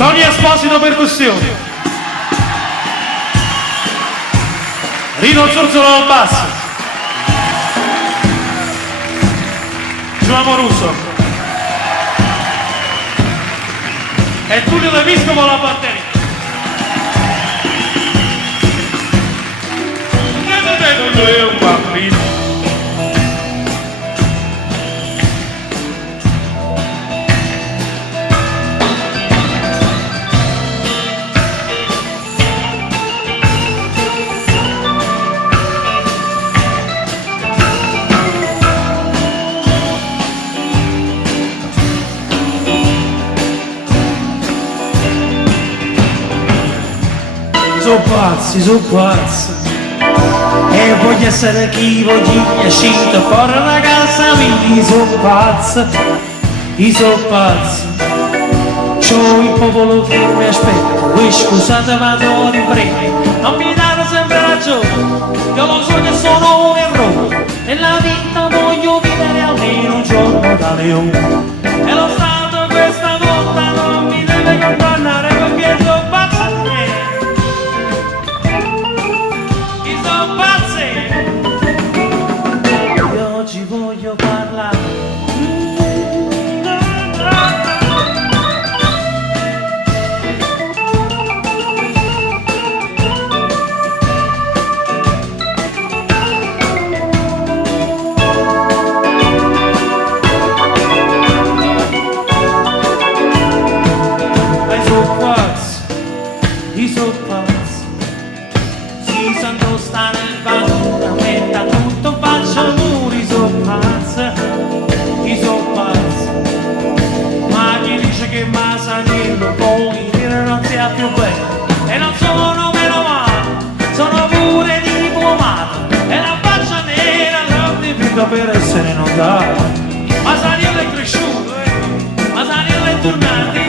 Tony Esposito percussioni, Rino Zorzolo al basso, Giuliano Russo e Tullio De Vescovo alla batteria. Lui è un bambino. Sono pazzo e voglio essere chi voglio, ascite, fore la casa mia. Sono pazzo, c'ho il popolo che mi aspetta, scusate vado di fretta, non mi date sempre ragione, io lo so che sono un errore, nella vita voglio vivere almeno un giorno da leone, e lo Stato questa volta non mi deve condannare perché sono pazzo. Oggi voglio parlare. Sono pazzo, si sanno sta nel bagno, la metta tutto faccio muri, sono pazzo, ma chi dice che ma sa dirlo, poi dire non sia più bello, e non sono meno male, sono pure diplomato, e la faccia nera l'ho dipinto per essere notato, ma Daniele è cresciuto, ma Daniele è tornato.